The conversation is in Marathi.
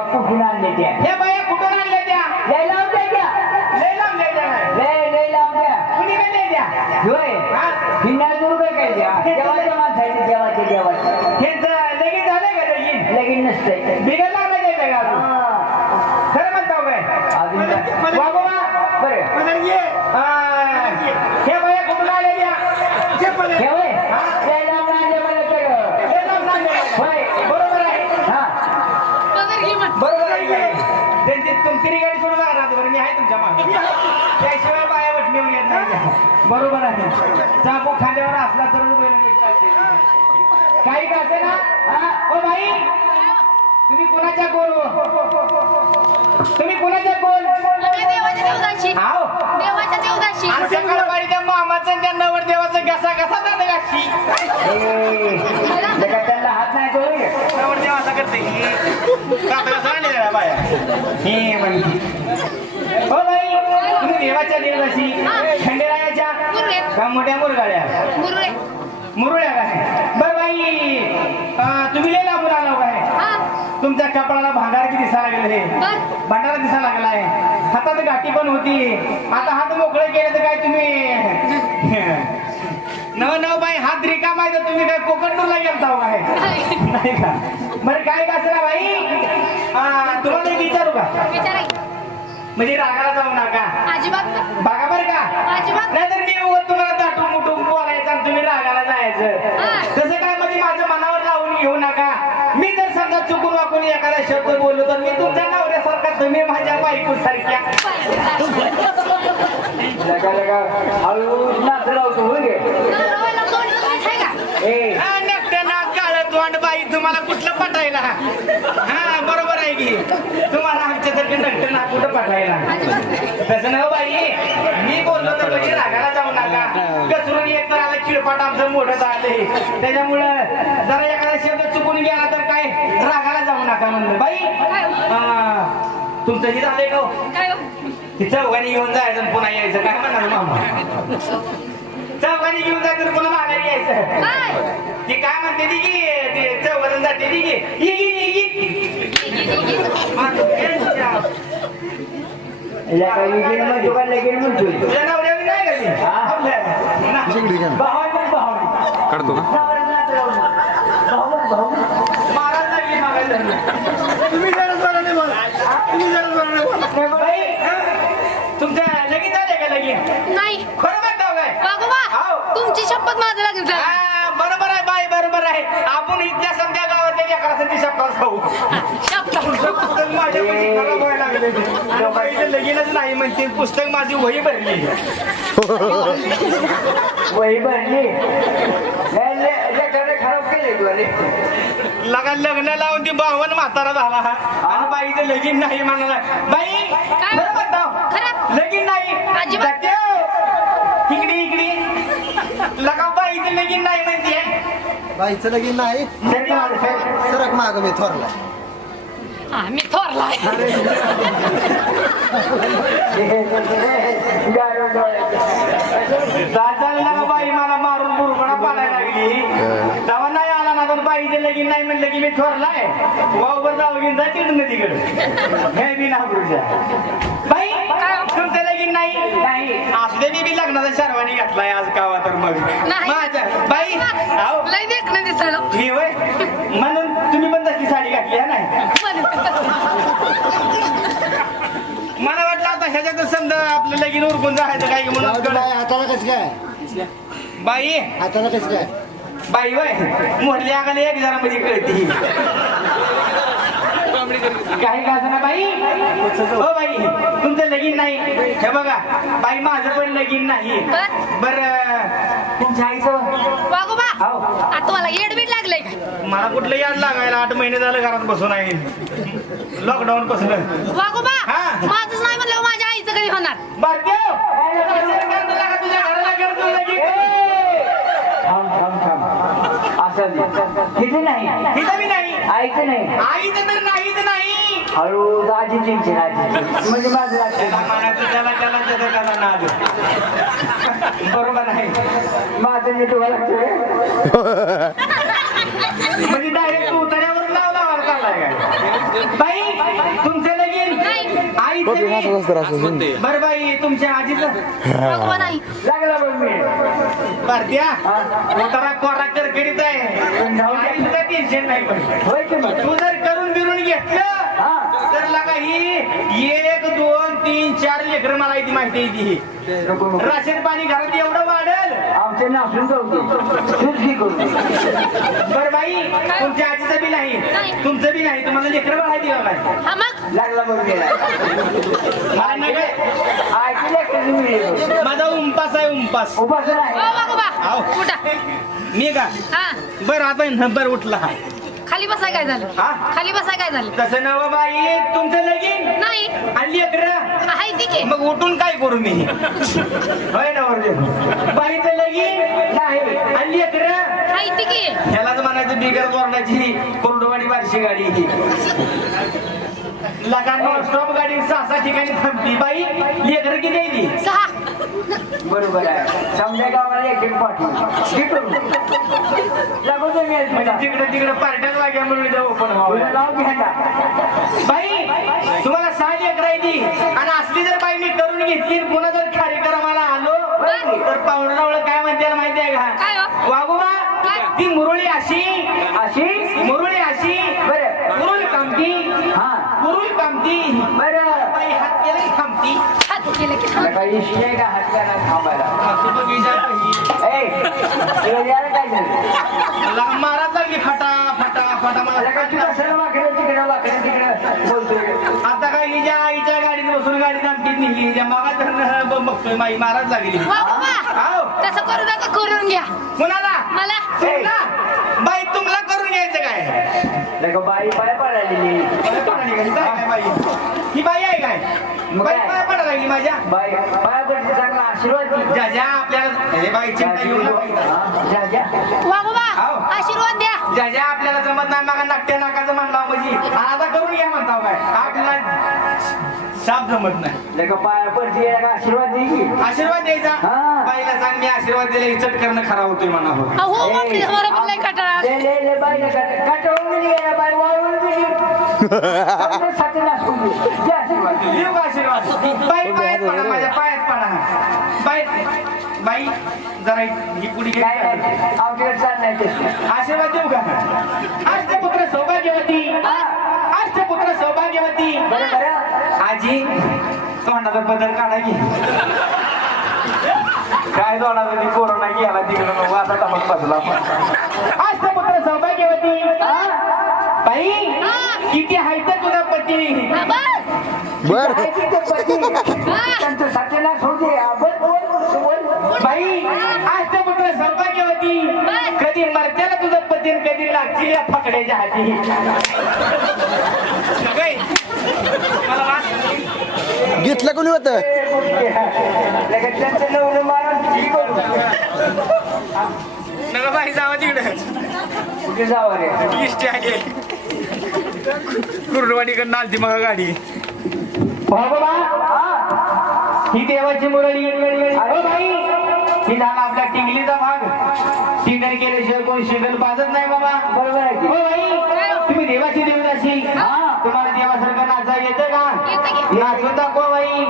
कुठून आणले त्या हे बाया कुठून आणल्या त्या लय लावून द्या त्या लय लांब लय द्या लय लावून द्या कुणी काय द्या द्या होय हा हिंडाळ दुर्ग काय द्या देवाच्या माणसाचे देवाचे हेच लगीन झालंय का लगीन लगीन नसतंय बिघडला नाही द्यायचं का अजून? खरं म्हणतो काय अजून काय? बाबा बरं हे बाया कुठून आल्या त्या हे होय लय लावून आणले मला सगळं हे लांब आणल्या. होय बरोबर आहे हा बरोबर आहे त्यांची तुमची गाडी सोडून राहणार बरं मी आहे तुमच्या मागे त्याशिवाय बाया वटणी येऊन येत नाही बरोबर आहे चाकू खांद्यावर असला तर बैल नीट चालते. काही का असे ना हा ओ भाई तुम्ही कोणाच्या कोण हो तुम्ही कोणाच्या कोण हाव आणि सकाळवारी त्या मामाचं आणि त्या नवरदेवाचं घसा घसा जातं गाशी त्यांना हात नाही करू नवरदेव असा करते कातला सांगले बाया हे म्हणते हो बाई तुम्ही देवाच्या देवाशी खंडेरायाच्या का मोठ्या मुरगाड्या मुरळ्या काय बर बाई तुम्ही लय लांबून आलो काय तुमच्या कपडाला भांगार की दिसायला लागले भांडारा दिसायला लागलाय हातात गाठी पण होती आता हात मोकळे केले तर काय तुम्ही नव बाई हात रिकामा आहे तर तुम्ही काय कोकणूरला गेलता हो काय नाही का बरं काय का असं बाई तुम्हाला एक विचारू का म्हणजे रागाला जाऊ नका बघा बरं का नाहीतर मी उगाच तुम्हाला दाटून मुटून बोलायचं आणि तुम्ही रागाला जायचं तसं काय म्हणजे माझं मनावर लावून घेऊ नका मी जर समजा चुकून वाकून एखादा शब्द बोललो तर मी तुमच्या नवऱ्यासारखा तुम्ही माझ्या बायको सारख्या हळू नाच लावतो होय गे तोंड बाई तुम्हाला कुठलं पटायला हा बरोबर आहे की तुम्हाला आमच्यासारखे नक्की ना कुठं पटायला तसं नाही बाई मी बोललो तर म्हणजे रागाला जाऊ नका घसरून एक तर आला खिळपाट आमचं मोठं आले त्याच्यामुळं जरा एखादा शब्द चुकून गेला तर काय रागाला जाऊ नका म्हणलं बाई तुमचं हे झालंय का ती चौघांनी घेऊन जायचं पुन्हा यायचं काय म्हणाल मामा चौघांनी घेऊन जायचं पुन्हा माघारी यायचं ती काय म्हणते ती की चौघाजण जाते ती की लगीन म्हणतोय तुझ्या नवऱ्याने नाही काढतो का महाराज नाही मागायला तुम्ही जरा जोराने बोला तुम्ही जरा जोराने बोला तुमच्या लगीन झाले का लगीन नाही खरं म्हणतो काय तुमची शपथ माझं लागेल बरोबर आहे बाई बरोबर आहे आपण इथल्या समजा गावातल्या लेकरासाठी शपथ खाऊ पुस्तक माझ्या लागले बाईचं लगीनच नाही म्हणते पुस्तक माझी वही भरली वही भरली खराब केले लगा लग्न लावून ती 52 म्हातारा झाला आणि बाईचं लगीन नाही म्हणाला बाई खरं म्हणतो लगीन नाही अजिबात इकडे इकडे लगा बाईचं लगीन नाही म्हणते बाईचं लगीन नाही सरक माग मी थोरला मी थोरलाय लगा बाई मला मारून बुरबडा पाडायला लागली तेव्हा नाही आला ना तर बाईचं लगीन नाही म्हणलं की मी थोरलाय वावर जाऊ घेऊन जा तिथून नदीकडे हे मी नागपूरच्या बाई तुमचं लगीन नाही असले मी लग्नाचा शर्वानी घातलाय आज गावा तर मग माझ्या बाई लय देखणं दिसायला मी होय म्हणून तुम्ही पण तशी साडी घातली आहे नाही मला वाटलं आता ह्याच्यात समजा आपलं लगीन उरकून जायचं काय म्हणून हाताला कसं काय बाई हाताला कसं काय बाई वय मोरली आगाला एक जरा म्हणजे कळती काही का ना बाई हो बाई तुमचं लगीन नाही हे बघा बाई माझं पण लगीन नाही बर तुमच्या आईचं वागोबा आता मला येडबीड लागलंय का मला कुठलं याड लागायला 8 महिने झालं घरात बसून आहे लॉकडाऊन पासून वागोबा माझंच नाही म्हणलं माझ्या आईचं कधी होणार बारक्यो तुझ्या घराला करतो लगीन असं किती नाही हिचं बी नाही आईचं नाही आईचं तर नाहीच नाही हळू दाजीची म्हणजे माझं त्याला म्हणायचं त्याला नाद बरोबर आहे माझं मी तुम्हाला म्हणजे डायरेक्ट उतार्यावर लावला काढलाय काय बाई तुमचं लगीन नाही. आईचं लगीन बरं बाई तुमच्या आजीचं वागोबा नाही. लागला बघ मी भारत्या उतारा कोरा करकरीत आहे आईचं टेन्शन नाही पण होय की मग तू जर करून बिरून घेतलं तर लगा ही 1 2 3 4 लेकरं मला इथे माहिती आहे ती नको नको. राशन पाणी घरात एवढं वाढेल आमचे नासून जाऊ दे तूच घे करू बरं बाई तुमच्या आजीचं बी नाही नाही. तुमचं बी नाही तुम्हाला लेकरं बाळायची बाबा हा मग लागला बघ गेला मला नाही काय ऐकले कधी मी माझा उंपास आहे उंपास उपास नाही ओ वागोबा आव. उठा. मी का हा बरं आता नंबर उठला खाली बसाय काय झालं हा? खाली बसाय काय झालं तसं नव बाई तुमचं लगीन नाही आणि लेकरं आहे ती की मग उठून काय करू मी होय ना बरं बाईचं लगीन नाही आणि लेकरं आहे ती की ह्यालाच म्हणायचं बिगर तोरणाची कोरडोवाडी बारशी गाडी लगा स्टॉप गाडी 6 ठिकाणी थांबली बाई लेकरं किती आहे ती 6 बरोबर आहे समजा गावाला एक एक पाठी घे करू लागू दे मी म्हणजे तिकडे पार्ट्याच वाग्यामुळे जाऊ पण तुला नाव घ्या ना बाई तुम्हाला 6 लेकरं आहे ती आणि असली जर बाई मी करून घेतली पुन्हा जर कार्यक्रमाला आलो तर पाहुणारावळ काय म्हणते माहिती आहे काय का हो? वागोबा काय? ती मुरळी अशी अशी मुरळी अशी बरं कुरुल कामती हा कुरुल कामती बरं बाई हात केला की थांबती हात केले की मला काही इश्यू आहे का हात करा थांबायला ए तुला यायला काय झालं मारात लागली फटा फटा फटा मला काय मला तुला सर्व वाकडे तिकडे बोलतोय आता काय हिच्या आईच्या गाडीत बसून गाडीत आमची निघली हिच्या मागा तर बघतोय माई माराच लागली वागोबा आव तसं करू नका करून घ्या कुणाला मला तुमला बाई तुमला करून घ्यायचं काय लगा बाई पाय पडायलेली मला पाणी घाली, काय काय बाई ही बाई आहे काय मग बाई काय? पाय पडा लागली माझ्या बाई पाय पडते चांगला आशीर्वाद दे. ज्या ज्या आपल्याला हे बाई चिंता येऊ नका हा, जा, जा. वागोबा आव. आशीर्वाद द्या ज्या ज्या आपल्याला जमत नाही मग नाट्य नाकाचं म्हणला म्हणजे आता करून घ्या म्हणता काय आपल्याला साप जमत नाही लगा पाय पडते लगा आशीर्वाद दे की आशीर्वाद द्यायचा हा. बाईला सांग मी आशीर्वाद दिला इचट करणं खरा होतोय म्हणा हो अहो बापरे हमारा पण लय कटाळा ले बाई कटवून गेली आहे, बाई वाळून गेली साठी नासून गेली. जा आशीर्वाद दे. देऊ का आशीर्वाद बाई पायात पडा माझ्या पायात पडा बाई बाई जरा ही पुढे घे. काय नाही आमच्याकडे चालणार ते आशीर्वाद देऊ का अष्टपुत्र सौभाग्यवती अष्टपुत्र सौभाग्यवती बरं बरं आजी तोंडाचा बदल काढा की काय तोंडाचा कोरोना गेला तिकडे नको आता तपास बसला अष्टपुत्र सौभाग्यवती बाई किती आहे तर तुझा पती बाबा बर आहे ते पती. त्यांचं सत्यानाश होऊ दे आपण बोल. बाई अष्टपुत्र सौभाग्यवती कधी मरत्याला तुझं पती आणि कधी लागतील या फकड्याच्या हाती काय? मला वाट घेतलं कोणी होतं लगेच त्यांचं नवलं मारून ठीक करू. नका बाई जावा तिकडे कुठे जावं रे इष्टी आहे कुर्डवाडीकडनं आलती मग गाडी बाबा ही देवाची मुरळी अरे बाई ही झाला आपल्या टिंगलीचा भाग टिंगल केल्याशिवाय कोण शिंगल बाजत नाही बाबा बरोबर आहे की? हो बाई तुम्ही देवाची देवदाशी तुम्हाला देवासारखं नाचा येतं येतं का की. नाचून दाखवा बाई